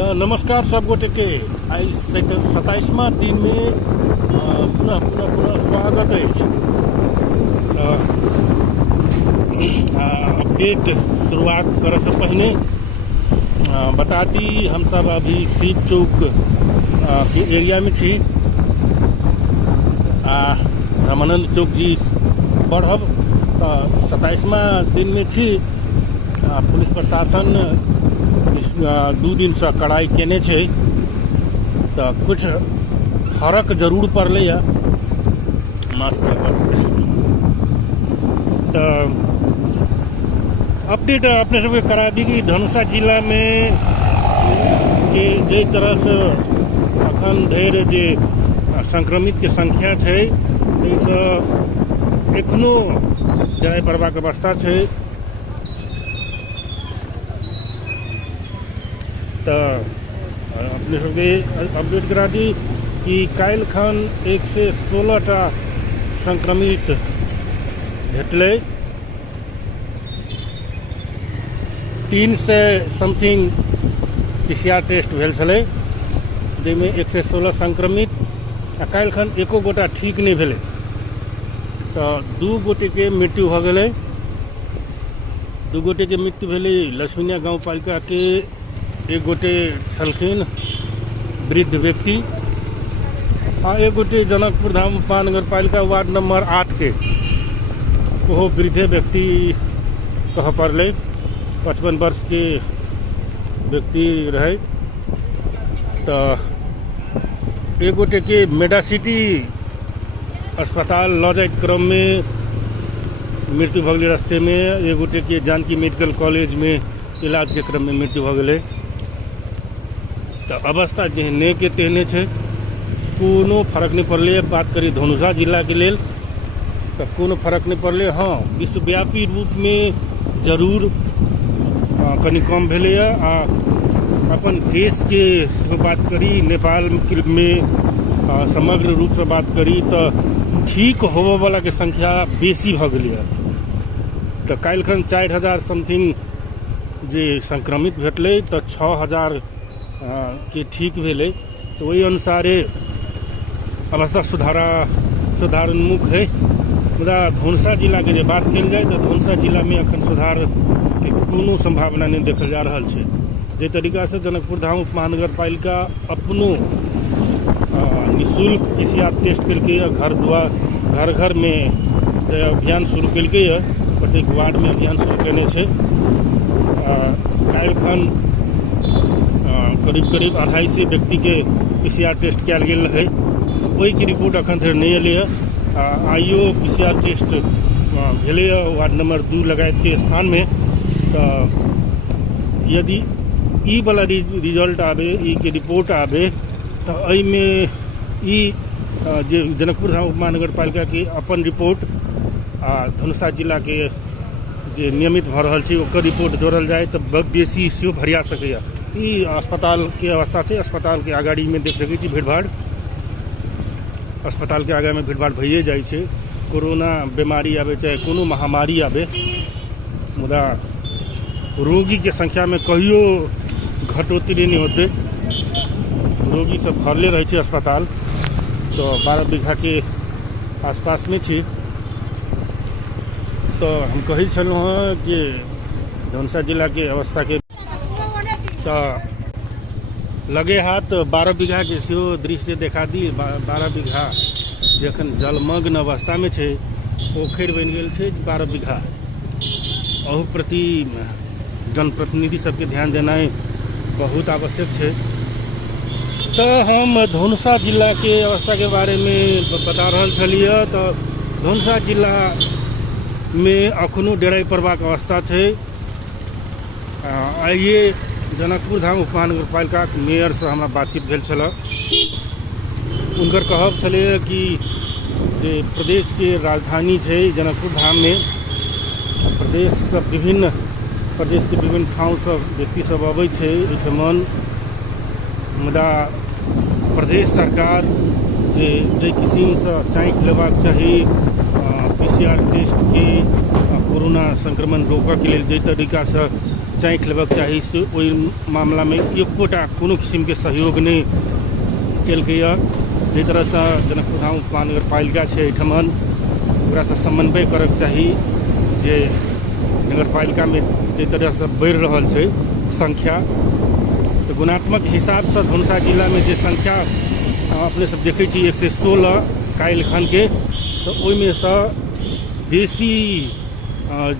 तो नमस्कार सब गोटे के आई 27वां दिन में पुनः पुनः पुनः स्वागत है। अपडेट शुरुआत करे से पहले बता दी, हम सब अभी शिव चौक के एरिया में छी। रामानंद चौक जी बढ़ब तो 27वां दिन में छी। पुलिस प्रशासन 2 दिन से कड़ाई केने छे, तो कुछ फर्क जरूर पड़ले है मास्क पर। तो अपडेट अपने सबके करा दी कि धनुषा जिला में के जे तरह से अखन ढेर जे संक्रमित के संख्या है, एखनो जड़ाई पड़बाक अवस्था है। तो अपने सबके अपडेट करा दी कि काल्हि खन 116टा संक्रमित भेटले। 300 समथिंग PCR टेस्ट भेल छलै, जाहिमे 116 संक्रमित। आ काल्हि खन एको गोटा ठीक नहीं भेले, तो 2 गोटे के मृत्यु भ गेलै। 2 गोटे के मृत्यु भेलै लक्ष्मीनिया गाँव पालिका के एक गोटे छलखिन वृद्ध व्यक्ति, आ एक गोटे जनकपुर धाम महानगर पालिका वार्ड नंबर 8 के वो वृद्धे व्यक्ति कह पड़े। 55 वर्ष के व्यक्ति रहे। तो एक गोटे के मेडासिटी अस्पताल ल जाए क्रम में मृत्यु भ गेलै रास्ते में। एक गोटे के जानकी मेडिकल कॉलेज में इलाज के क्रम में मृत्यु भ गेलै। तो अवस्था जेहने के तेहने छे, कोनो फर्क नहीं पड़ले। बात करी धनुषा जिला के लेल तो कोनो फर्क नहीं पड़ले। हाँ, विश्वव्यापी रूप में जरूर कनी कम भेले। अपन देश के बात करी, नेपाल में समग्र रूप से बात करी तो ठीक होबे वाला के संख्या बेसी भ गेलै। तो काल्हि खन 4000 समथिंग जे संक्रमित भेटले, तो 6000 के ठीक भेले। तो वही अनुसारे अवस्था सुधारोन्मुख है। मुदा धनुषा जिला के जे बात कल जाए तो धनुषा जिला में अखन सुधार के कोनो संभावना नहीं देखल जा रहा है। जे तरीका से जनकपुर धाम उप महानगर पालिका अपनो निःशुल्क PCR टेस्ट करके घर घर में अभियान शुरू कलकै। प्रत्येक वार्ड में अभियान शुरू केने छे। काल्हि खन करीब 250 व्यक्ति के PCR टेस्ट कल गेल है। वही की रिपोर्ट अखन धरि नहीं अलै है। आइयो PCR टेस्ट भेलै वार्ड नंबर 2 लगायत के स्थान में। तो यदि ई वाला रिजल्ट आवे, ई के रिपोर्ट आवे, तो एहि में ई जे जनकपुर धाम महानगर पालिका के अपन रिपोर्ट आ धनुषा जिला के जे नियमित भ रहल छै ओकर रिपोर्ट जोड़ल जाए तो बेसी सेहो भरिया सकैया। ई अस्पताल के अवस्था से अस्पताल के आगाड़ी में देख सकै छी भीड़ भाड़। अस्पताल के आगे में भीड़ भाड़ भइए जाइ छै। कोरोना बीमारी आवे चाहे कोनो महामारी आवे, मुदा रोगी के संख्या में कहियो घटोतरी नहीं होते। रोगी सब भरले रहे छै अस्पताल। तो 12 बीघा के आसपास में छी। तो हम कही छलहुँ हैं कि धनुषा जिला के अवस्था के तो लगे हाथ 12 बीघा के सेहो दृश्य देखा दी। 12 बीघा जखन जलमग्न अवस्था में छे, पोखरि बनि गेल छै 12 बीघा। अहू प्रति जनप्रतिनिधि सबके ध्यान देनाइ बहुत आवश्यक है। तो हम धनुषा जिला के अवस्था के बारे में बता रहल छलिए। तो धनुषा जिला में अखनो डेराई पड़बाक अवस्था है। आइए जनकपुर धाम उप महानगर पालिका मेयर से हमारा बातचीत भेल छल। उनकर कहब छलै कि जे प्रदेश के राजधानी है जनकपुर धाम में, प्रदेश के विभिन्न ठाव सब व्यक्ति सब अबै छै एहिठमन। मुदा प्रदेश सरकार जे किसिम से चाँकि लेबाक चाही PCR टेस्ट के कोरोना संक्रमण रोकऽ के लेल जे तरीका से चाँखि लेबाक चाही से ओहि मामला में एकोटा कोनो किस्म के सहयोग नहीं केलकैए। जाहि तरह से जनकपुर धाम महानगरपालिका छै एहिठमन ओकरा से समन्वय करक चाही जे नगरपालिका में जे तरह से बढ़ि रहल छै संख्या, तो गुणात्मक हिसाब से धनुषा जिला में जे संख्या अपने सब देखे छी 116 काल्हि खन के, तो ओहिमे से बेसी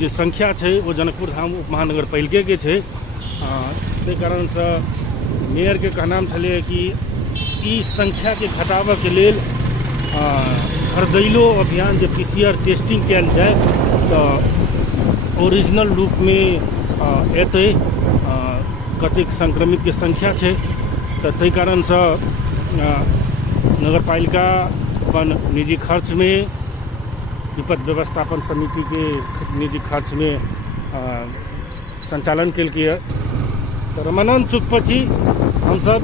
जे संख्या छै वो जनकपुर धाम उप महानगरपालिके के छै। ताहि कारण से मेयर के कहना छलै कि ई संख्या के घटाबऽ के लेल हरदैलो अभियान जे PCR टेस्टिंग कयल जाए तो ओरिजिनल रूप में एतै कतेक संक्रमित के संख्या छै। तो ताहि कारण से नगरपालिका अपन निजी खर्च में विपद व्यवस्थापन समिति के निजी खर्च में संचालन केलकैए। तो रामानंद चौक पर छी हम सब।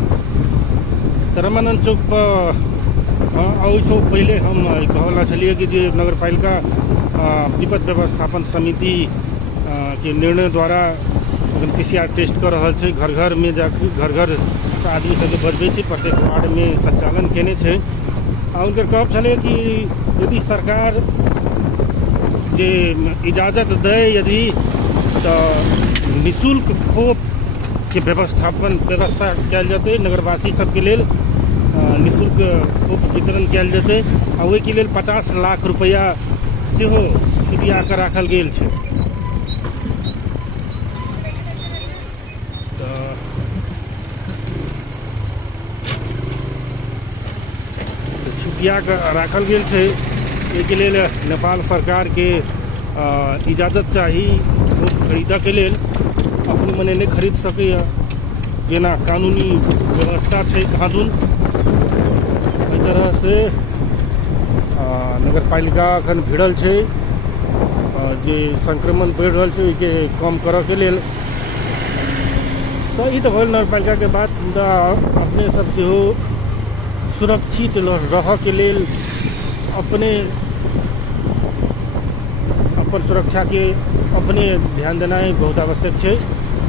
रामानंद चौक पर ओहिसँ पहले हम कहला छलिए कि जे नगरपालिका विपद व्यवस्थापन समिति के निर्णय द्वारा PCR टेस्ट कर रहा है, घर घर में जाकर घर घर आदमी सबके बजबै छै, प्रत्येक वार्ड में संचालन केने छै। उनकर कहब छलै कि यदि सरकार जे इजाजत दे यदि तो निःशुल्क खोप के व्यवस्था कयल जेतै, नगरवासी सबके लेल निःशुल्क खोप वितरण कयल जेतै आ ओहिके लेल 50 लाख रुपया सेहो छुटिया कऽ राखल गेल छै। छुटिया कऽ राखल गेल छै, एहिके लेल नेपाल सरकार के इजाजत चाही खोप खरीदऽ के लेल। अपने मने नहीं खरीद सकैए, जेना कानूनी व्यवस्था छै कानून। एहि तरह से नगरपालिका अखन भिड़ल छै, जे संक्रमण बढ़ि रहल छै ओहिके कम करऽ के लेल। तो ई तो भेल नगरपालिका के बात। मुदा अपने सब सेहो सुरक्षित रहऽ के लेल अपने अपन सुरक्षा के अपने ध्यान देना बहुत आवश्यक है।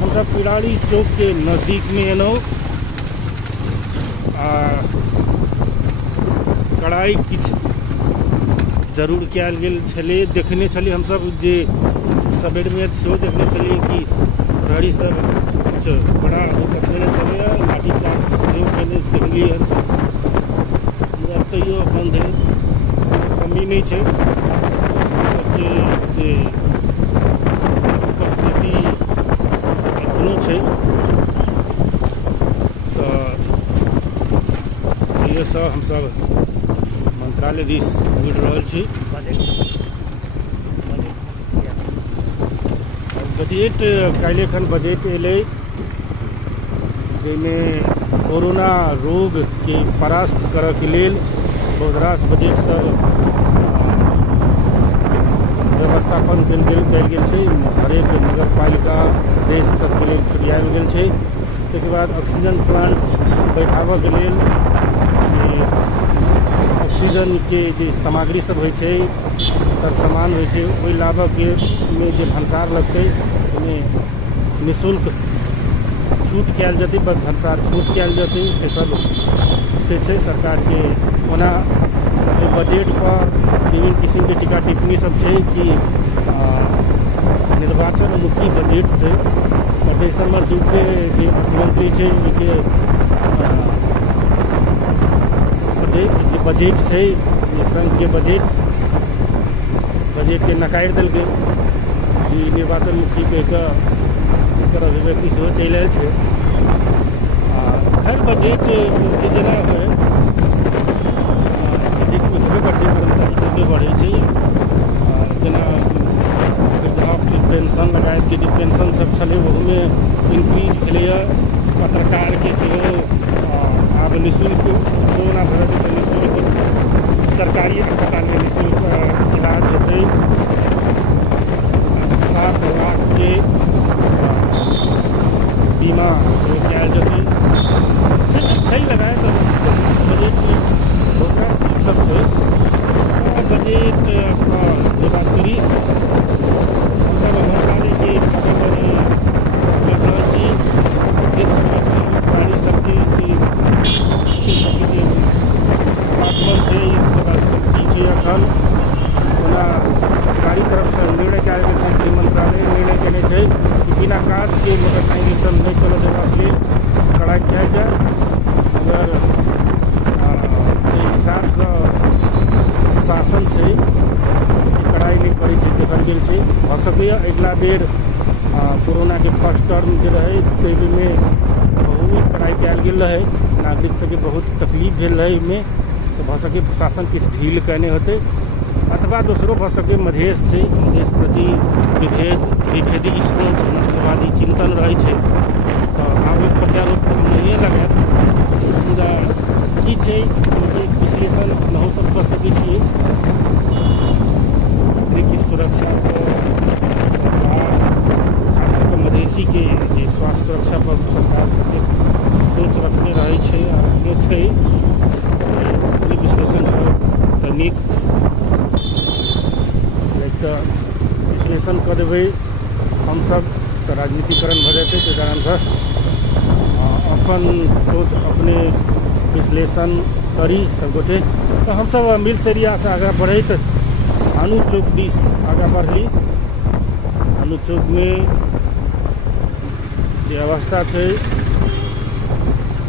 हम सब पिड़ारी चौक के नज़दीक में एलहुँ, कड़ाई किछ जरूर कयल गेल छलै, देखने छलियै हम सब जे सबेर में सेहो देखने छलियै कि प्रहरी सब कुछ बड़ा देखने छलै, लाठीचार्ज सेहो केने देखलियै। तैयो बंद है, कमी नहीं है सबके उपस्थिति एखनो छै। तो ये सब हम सब मंत्रालय दिस बढ़ि रहल छी। बजट काल्हि खन बजट एलै, जाहिमें कोरोना रोग के परास्त करऽ के लेल बहुत रास बजट सब व्यवस्थापन कयल गेल छै। हरेक नगरपालिका देश सबके लेल छुटियाएल गेल छै। ताहिके बाद ऑक्सीजन प्लांट बैठाबऽ के लेल ऑक्सीजन के जे सामग्री सब होइ छै, सब सामान होइ छै, ओहि लाबऽ के में जे भंसार लगतै ओहिमे निःशुल्क छूट कयल जेतै, बस भंसार छूट कयल जेतै। से सब से छै सरकार के। ओना बजट पर विभिन्न किस्म के टीका टिप्पणी सब छै कि निर्वाचन मुखी बजट छै। प्रदेश नंबर 2 के जे मुख्यमंत्री छै उनके बजट छै, संघ के बजट के नकार देलकै। ई निर्वाचन मुखी के तरह अभिव्यक्ति सेहो चलि आयल छै। हर बजट के जेना है बजट में हेबे करतै, कर्मचारी सबके बढ़ै छै, जेना वृद्धाप्य पेंशन लगायत के जे पेंशन सब छलै ओहूमे इंक्रीज भेलैए। पत्रकार के सेहो आब निःशुल्क कोरोना भरत निःशुल्क सरकारी अस्पताल में निःशुल्क इलाज हेतै। 7 लाख के बीमा कयल जेतै। सही लगाए तो बजट में बहुत चीज सब छै। बजट के बात करी सब मंत्रालय के जाए, मगर हिसाब से शासन से कड़ाई नहीं पड़ी है देखल गेल छै। भ सकैए अगिला बेर कोरोना के फर्स्ट टर्म जो रहे ताहि में बहुत कड़ाई कयल गेल रहे, नागरिक सबके बहुत तकलीफ भेल रहे में, तो भ सके प्रशासन किछु ढील करने होते, अथवा दोसरो भ सके मधेश छै, मधेश प्रति विभेदी सोच नस्लवादी चिंतन रहे छै, तो आब प्रत्यारोप नहीं लगायत। मुदा की छै विश्लेषण नहो सब कर सकै छियै। नागरिक सुरक्षा खास करके मधेसी के जे स्वास्थ्य सुरक्षा पर सरकार सोच रखने रहे छै छै विश्लेषण तकनीक विश्लेषण कर देबै हमसब तो राजनीतिकरण भ जेतै, ताहि कारणसँ अपन सोच अपने विश्लेषण करी सबगोटे। तो हमसब मिल्स एरिया से आगाँ बढ़ैत भानु चौक दिस आगाँ बढ़ली। भानु चौक में जे अवस्था छै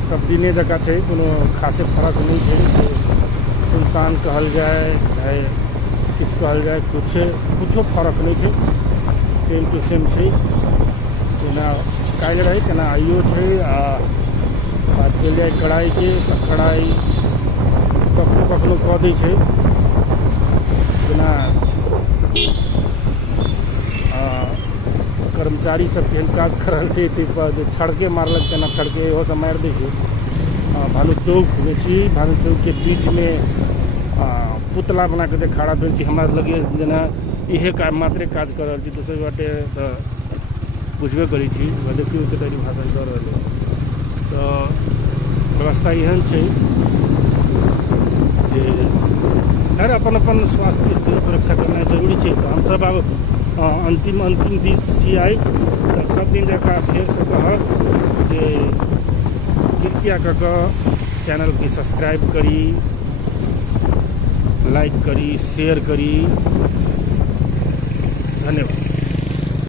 सब दिने जकाँ छै, कोनो खासे फर्क नहीं छै। सुनसान कहल जाए चाहे किछु कहल जाए, कुछो फर्क नहीं छै, सेम टू सेम छै। जेना काल्हि रहे तेना आइयो छै। आ बात कयल जाए कड़ाई के, तो कड़ाई कखनो कखनो कऽ दै छै। जेना कर्मचारी सब केहन काज कर रहल छै, ताहि पर जे छड़के मारलक तेना छड़के इहो सब मारि दै छै। भानु चौक में छी, भानु चौक के बीच में पुतला बना के खड़ा भेल छी। हमरा लगे जेना इहे मात्रे काज कर रहल छी, दोसर बाटे तो बुझबे करै छी, देखियो के तरी भाषण कर रहल है। तो व्यवस्था एहन छै जे हर अपन अपन स्वास्थ्य से सुरक्षा करना जरूरी छै। तो हमसब आब अंतिम दिश छी आई, तो सब दिन जकाँ फेर से कहब जे कृपया कऽ चैनल के सब्सक्राइब करी, लाइक करी, शेयर करी। धन्यवाद।